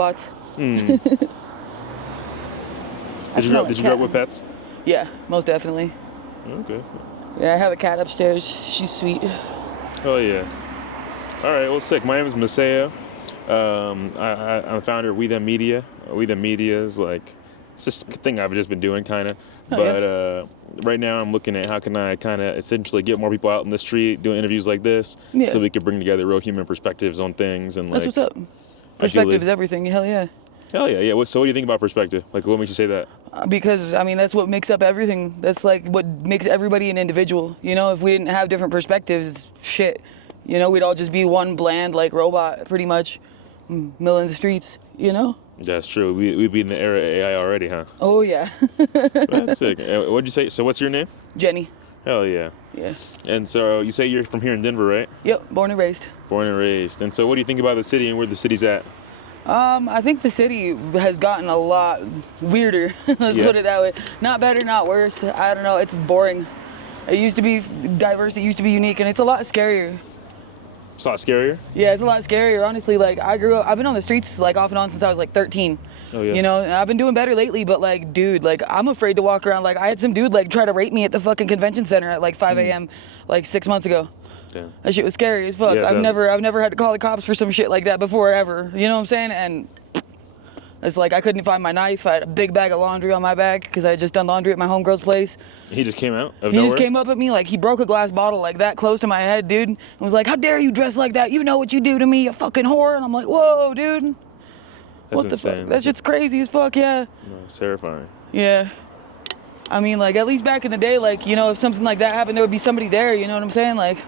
spots. Did you grow up with pets? Yeah, most definitely. Okay. Yeah, I have a cat upstairs. She's sweet. Oh yeah. All right. Well, sick. My name is Maseo. I'm the founder of We Them Media. We Them Media is like, it's just a thing I've just been doing kind of. But right now I'm looking at how can I kind of essentially get more people out in the street doing interviews like this, so we could bring together real human perspectives on things and That's like. what's up. Perspective is everything. Hell yeah. Hell yeah, yeah. So what do you think about perspective? Like, what makes you say that? Because, I mean, that's what makes up everything. That's like what makes everybody an individual. You know, if we didn't have different perspectives, shit, you know, we'd all just be one bland, like, robot, pretty much, milling the streets, you know? That's true. We'd be in the era of AI already, huh? Oh, yeah. That's sick. What'd you say? So what's your name? Jenny. Hell yeah. Yeah. And so you say you're from here in Denver, right? Yep, born and raised. Born and raised. And so what do you think about the city and where the city's at? I think the city has gotten a lot weirder. Let's put it that way. Not better, not worse. I don't know. It's boring. It used to be diverse. It used to be unique, and it's a lot scarier. It's a lot scarier? Yeah, it's a lot scarier. Honestly, like I've been on the streets like off and on since I was like 13. Oh yeah. You know, and I've been doing better lately, but like, dude, like I'm afraid to walk around. Like I had some dude like try to rape me at the fucking convention center at like 5 a.m. like 6 months ago. Damn. That shit was scary as fuck. Yeah, I've never had to call the cops for some shit like that before ever. You know what I'm saying? And it's like I couldn't find my knife. I had a big bag of laundry on my back because I had just done laundry at my homegirl's place. He just came out of He nowhere? just came up at me like he broke a glass bottle like that close to my head, dude. And was like, "How dare you dress like that? You know what you do to me, you fucking whore." And I'm like, "Whoa, dude. That's What the insane. fuck? That shit's crazy as fuck, yeah." No, it's terrifying. Yeah. I mean, like, at least back in the day, like, you know, if something like that happened, there would be somebody there, you know what I'm saying? Like,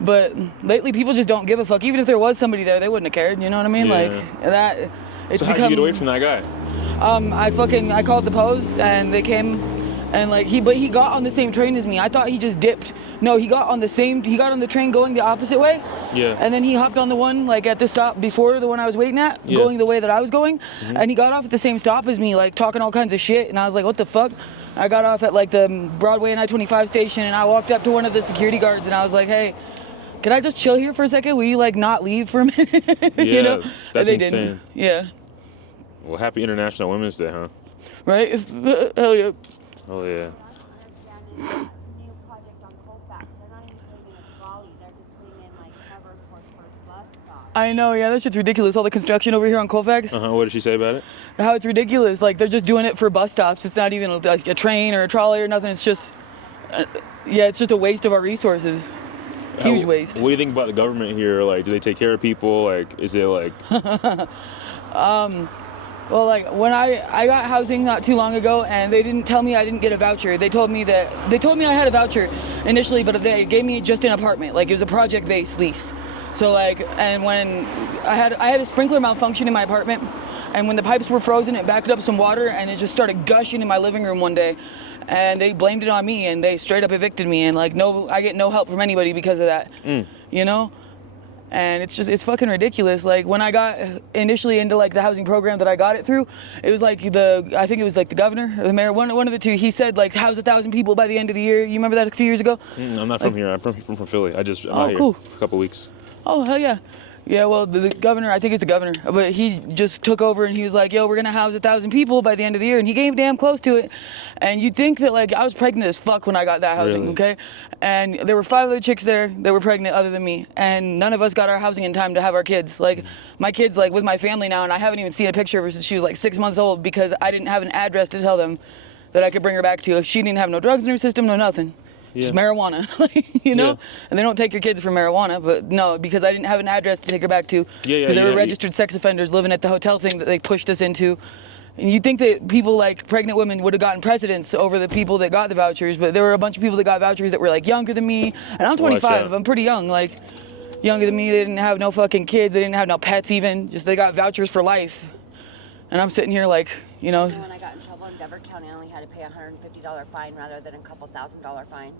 but lately people just don't give a fuck. Even if there was somebody there, they wouldn't have cared, you know what I mean? Yeah. Like, that, it's so become... how'd you get away from that guy? I called the pose, and they came, and like, he got on the same train as me. I thought he just dipped. No, he got on the train going the opposite way. Yeah. And then he hopped on the one, like, at the stop before the one I was waiting at, going the way that I was going. Mm-hmm. And he got off at the same stop as me, like, talking all kinds of shit. And I was like, what the fuck? I got off at, like, the Broadway and I-25 station, and I walked up to one of the security guards, and I was like, hey, can I just chill here for a second? Will you, like, not leave for a minute? Yeah, you know? that's they insane. Didn't. Yeah. Well, happy International Women's Day, huh? Right? Hell yeah. Oh, yeah. New project on Colfax. They're not even putting in a trolley. They're just putting in like cover for bus stops. I know, yeah, that shit's ridiculous. All the construction over here on Colfax. What did she say about it? How it's ridiculous. Like, they're just doing it for bus stops. It's not even like a train or a trolley or nothing. It's just, it's just a waste of our resources. Huge waste. What do you think about the government here? Like, do they take care of people? Like, is it like... Well, like, when I got housing not too long ago, and they didn't tell me I didn't get a voucher. They told me I had a voucher initially, but they gave me just an apartment. Like, it was a project-based lease. So, like, and when I had a sprinkler malfunction in my apartment, and when the pipes were frozen, it backed up some water, and it just started gushing in my living room one day. And they blamed it on me, and they straight up evicted me, and like, I get no help from anybody because of that. You know? And it's fucking ridiculous. Like, when I got initially into like the housing program that I got it through, it was like I think it was like the governor or the mayor, one of the two. He said like house 1,000 people by the end of the year. You remember that a few years ago? I'm not from here. I'm from Philly. I'm out here cool. for a couple weeks. Oh, hell yeah. Yeah, well, the governor, I think it's the governor, but he just took over and he was like, yo, we're going to house 1,000 people by the end of the year. And he came damn close to it. And you'd think that, like, I was pregnant as fuck when I got that housing, Really? okay? And there were 5 other chicks there that were pregnant other than me. And none of us got our housing in time to have our kids. Like, my kid's, like, with my family now, and I haven't even seen a picture of her since she was, like, 6 months old because I didn't have an address to tell them that I could bring her back to. She didn't have no drugs in her system, no nothing. Just marijuana, you know? Yeah. And they don't take your kids for marijuana, but no, because I didn't have an address to take her back to. Because they were registered sex offenders living at the hotel thing that they pushed us into. And you'd think that people like pregnant women would have gotten precedence over the people that got the vouchers, but there were a bunch of people that got vouchers that were like younger than me. And I'm 25, I'm pretty young, like younger than me. They didn't have no fucking kids, they didn't have no pets even, just they got vouchers for life. And I'm sitting here like, you know. When I got in trouble in Denver County, I only had to pay a $150 fine rather than a couple $1,000 fine.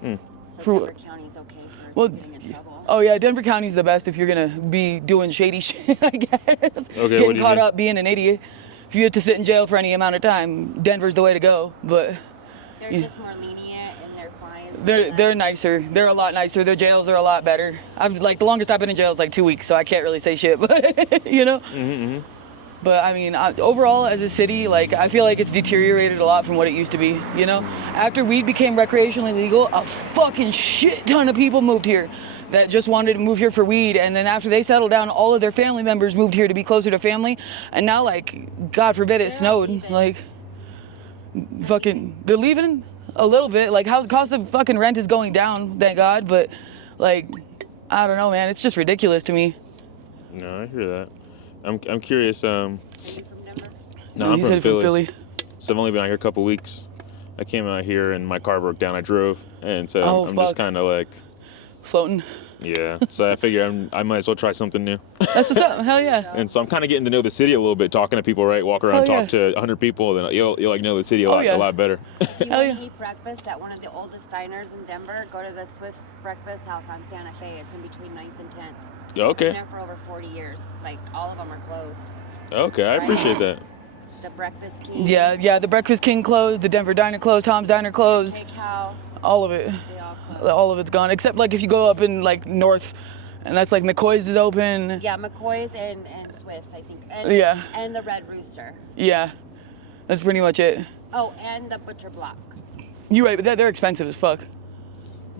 So Denver County's okay for getting in trouble. Oh yeah, Denver County's the best if you're gonna be doing shady shit, I guess. Okay, Getting caught up being an idiot. If you have to sit in jail for any amount of time, Denver's the way to go. But they're just more lenient in their fines. They're nicer. They're a lot nicer. Their jails are a lot better. I've like the longest I've been in jail is like 2 weeks, so I can't really say shit. But you know. Mm-hmm. But I mean, overall as a city, like I feel like it's deteriorated a lot from what it used to be. You know, after weed became recreationally legal, a fucking shit ton of people moved here that just wanted to move here for weed, and then after they settled down, all of their family members moved here to be closer to family, and now like God forbid it snowed, like fucking they're leaving a little bit. Like how the cost of fucking rent is going down, thank God, but like I don't know, man, it's just ridiculous to me. No, I hear that. I'm curious. Are you from Denver? No, I'm You from said Philly. So I've only been out here a couple weeks. I came out here and my car broke down. I drove, and so I'm just kind of like floating. Yeah. So I figure I might as well try something new. That's what's up. Hell yeah. And so I'm kind of getting to know the city a little bit, talking to people, right? Walk around, talk to 100 people, then you'll like know the city a lot better. If you want to eat breakfast at one of the oldest diners in Denver, go to the Swift's Breakfast House on Santa Fe. It's in between 9th and 10th. Okay. It's been there for over 40 years. Like all of them are closed. Okay, I appreciate that. The Breakfast King. Yeah. The Breakfast King closed. The Denver Diner closed. Tom's Diner closed. Steakhouse. All of it. They all closed. All of it's gone, except like if you go up in like north, and that's like McCoy's is open. Yeah, McCoy's and Swift's, I think. And, Yeah. And the Red Rooster. Yeah, that's pretty much it. Oh, and the Butcher Block. You're right, but they're expensive as fuck.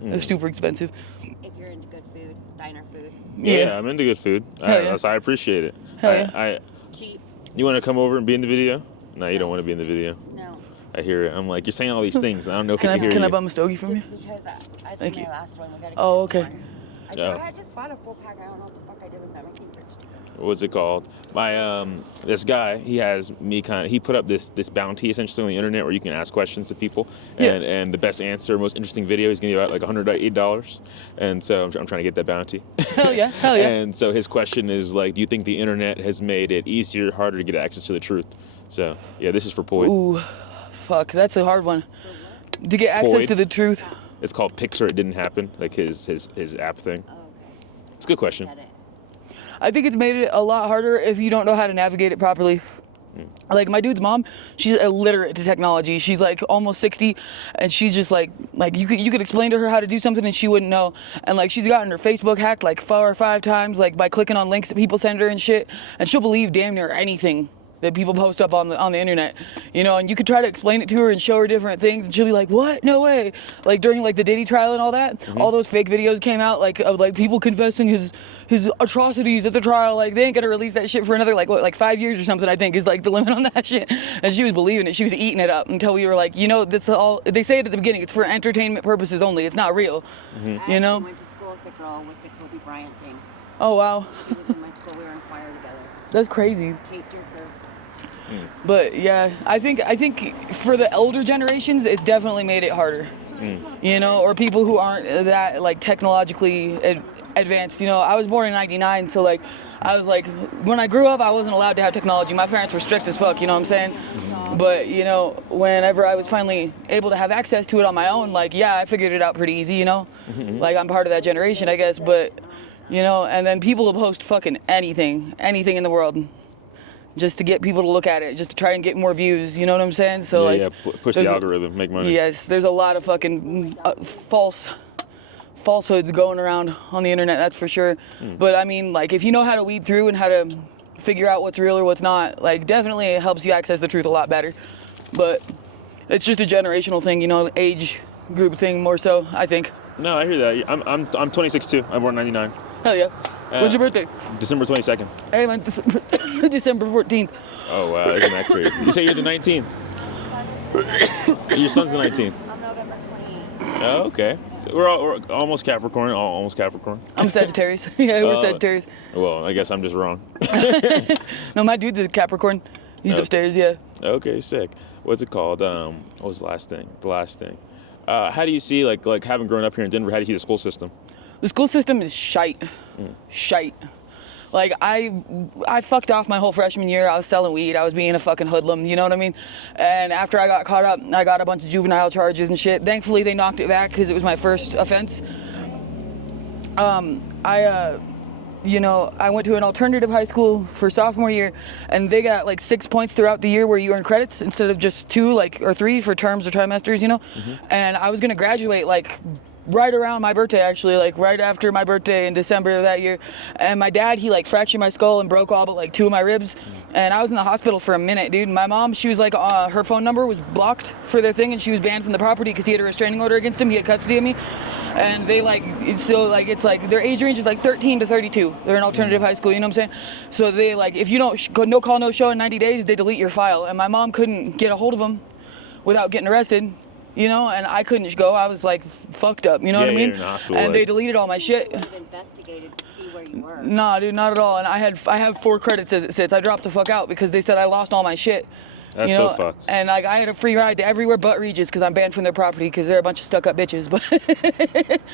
They're super expensive. If you're into good food, diner food. Yeah, I'm into good food. I appreciate it. Hell yeah. It's cheap. You want to come over and be in the video? No, you don't want to be in the video. No. I hear it. I'm like, you're saying all these things. I don't know if you can hear Can you. I bum a stogie from you? Just because I Thank my you. last one. We gotta Oh, get this okay. one. I just bought a full pack. I don't know what the fuck I did with them. I think Rich took What's it called? My this guy, he put up this bounty essentially on the internet where you can ask questions to people, and the best answer, most interesting video, he's gonna give out like $108, and so I'm trying to get that bounty. Hell yeah. And so his question is like, do you think the internet has made it easier, harder to get access to the truth? So yeah, this is for Poyd. Ooh, fuck, that's a hard one. To get access Poyd. to the truth. It's called Pixar. It didn't happen, like his app thing. Oh, okay. It's a good question. Get it. I think it's made it a lot harder if you don't know how to navigate it properly. Like my dude's mom, she's illiterate to technology. She's like almost 60, and she's just like you could explain to her how to do something and she wouldn't know. And like she's gotten her Facebook hacked like 4 or 5 times, like by clicking on links that people send her and shit. And she'll believe damn near anything that people post up on the internet, you know. And you could try to explain it to her and show her different things, and she'll be like, "What? No way!" Like during like the Diddy trial and all that, all those fake videos came out like of like people confessing his atrocities at the trial. Like they ain't gonna release that shit for another like 5 years or something. I think is like the limit on that shit. And she was believing it. She was eating it up until we were like, you know, that's all. They say it at the beginning. It's for entertainment purposes only. It's not real. You know. I went to school with the girl with the Kobe Bryant thing. Oh wow. She was in my school. We were in choir together. That's crazy. Kate Duker. But yeah, I think for the elder generations, it's definitely made it harder. You know, or people who aren't that like technologically advanced. You know, I was born in '99, so like I was like when I grew up, I wasn't allowed to have technology. My parents were strict as fuck. You know what I'm saying? But you know, whenever I was finally able to have access to it on my own, like yeah, I figured it out pretty easy. You know, like I'm part of that generation, I guess. But you know, and then people will post fucking anything in the world, just to get people to look at it, just to try and get more views. You know what I'm saying? So push the algorithm, make money. Yes, there's a lot of fucking falsehoods going around on the internet. That's for sure. But I mean, like if you know how to weed through and how to figure out what's real or what's not, like definitely it helps you access the truth a lot better. But it's just a generational thing, you know, age group thing more so, I think. No, I hear that. I'm 26 too. I'm born 99. Hell yeah. When's your birthday? December 22nd. Hey, man, December 14th. Oh wow, isn't that crazy? You say you're the 19th. Your son's the 19th. I'm November 28th. Oh, okay. So we're almost Capricorn. Almost Capricorn. I'm Sagittarius. Yeah, we're Sagittarius. Well, I guess I'm just wrong. No, my dude's a Capricorn. He's upstairs, yeah. Okay, sick. What's it called? What was the last thing? How do you see like having grown up here in Denver? How do you see the school system? The school system is shite. Shite. Like, I fucked off my whole freshman year. I was selling weed. I was being a fucking hoodlum, you know what I mean? And after I got caught up, I got a bunch of juvenile charges and shit. Thankfully, they knocked it back because it was my first offense. you know, I went to an alternative high school for sophomore year, and they got like 6 points throughout the year where you earn credits instead of just 2, like, or 3 for terms or trimesters, you know. And I was gonna graduate like right around my birthday, actually, like right after my birthday in December of that year. And my dad, he like fractured my skull and broke all but like 2 of my ribs. And I was in the hospital for a minute, dude. My mom, she was like, her phone number was blocked for their thing, and she was banned from the property because he had a restraining order against him. He had custody of me. And they like, so like, it's like their age range is like 13 to 32. They're an alternative high school, you know what I'm saying? So they like, if you don't go no call, no show in 90 days, they delete your file. And my mom couldn't get a hold of them without getting arrested. You know, and I couldn't go. I was like fucked up. You know what I mean? And they deleted all my shit. Investigated to see where you were. Nah, dude, not at all. And I have 4 credits as it sits. I dropped the fuck out because they said I lost all my shit. That's you know? so fucked. And like I had a free ride to everywhere but Regis because I'm banned from their property because they're a bunch of stuck-up bitches. But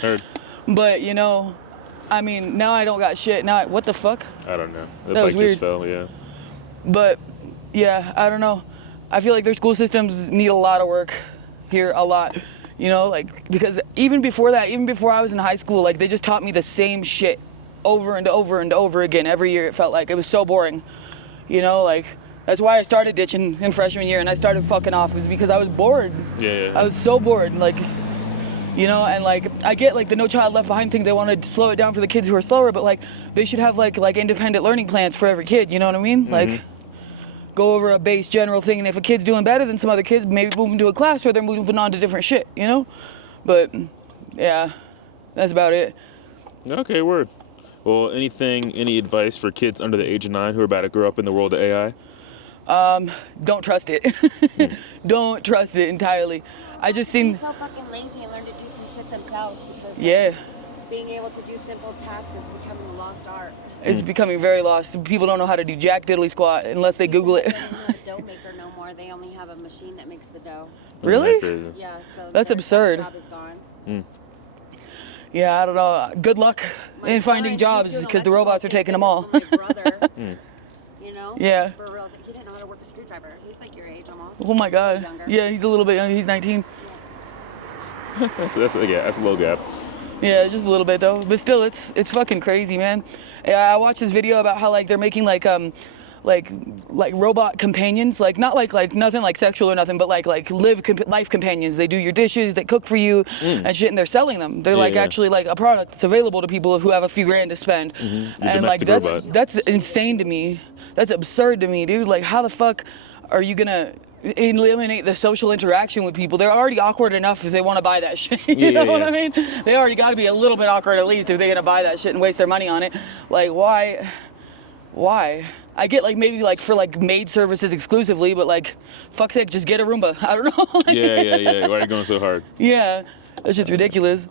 Heard. But you know, I mean, now I don't got shit. Now what the fuck? I don't know. The That was bike just weird. fell. Yeah. But yeah, I don't know. I feel like their school systems need a lot of work here, a lot. You know, like, because even before that, even before I was in high school, like, they just taught me the same shit over and over and over again every year. It felt like it was so boring. You know, like, that's why I started ditching in freshman year and I started fucking off, was because I was bored. Yeah. I was so bored, like, you know, and like, I get like the No Child Left Behind thing, they want to slow it down for the kids who are slower, but like, they should have like independent learning plans for every kid, you know what I mean? Like, go over a base general thing, and if a kid's doing better than some other kids, maybe move them to a class where they're moving on to different shit, you know? But yeah, that's about it. Okay, word. Well, any advice for kids under the age of 9 who are about to grow up in the world of AI? Don't trust it. Don't trust it entirely. I just seen. Be so fucking lazy and learn to do some shit themselves because Yeah. being able to do simple tasks is becoming a lost art. It's becoming very lost. People don't know how to do jack diddly squat unless they Google it. They don't have a dough maker no more. They only have a machine that makes the dough. Really? Yeah, so That's their absurd. job is gone. Yeah, I don't know. Good luck My in son, finding he's jobs doing because the electrical robots are taking them all. fitness for my brother, you know? Yeah. For real. He didn't know how to work a screwdriver. He's like your age almost. Oh my God. Younger. Yeah, he's a little bit younger. He's 19. That's a low gap. Yeah, just a little bit though. But still, it's fucking crazy, man. Yeah, I watched this video about how like they're making like robot companions, like not like nothing like sexual or nothing, but like life companions. They do your dishes, they cook for you and shit, and they're selling them. They're like actually like a product that's available to people who have a few grand to spend. And like that's insane to me. That's absurd to me, dude. Like how the fuck are you gonna eliminate the social interaction with people? They're already awkward enough if they want to buy that shit. You know what I mean? They already got to be a little bit awkward at least if they're gonna buy that shit and waste their money on it. Like why? I get like maybe like for like maid services exclusively, but like fuck's sake, just get a Roomba. I don't know. Yeah. Why are you going so hard? Yeah, that shit's ridiculous.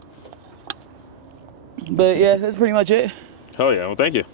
But yeah, that's pretty much it. Hell yeah. Well, thank you.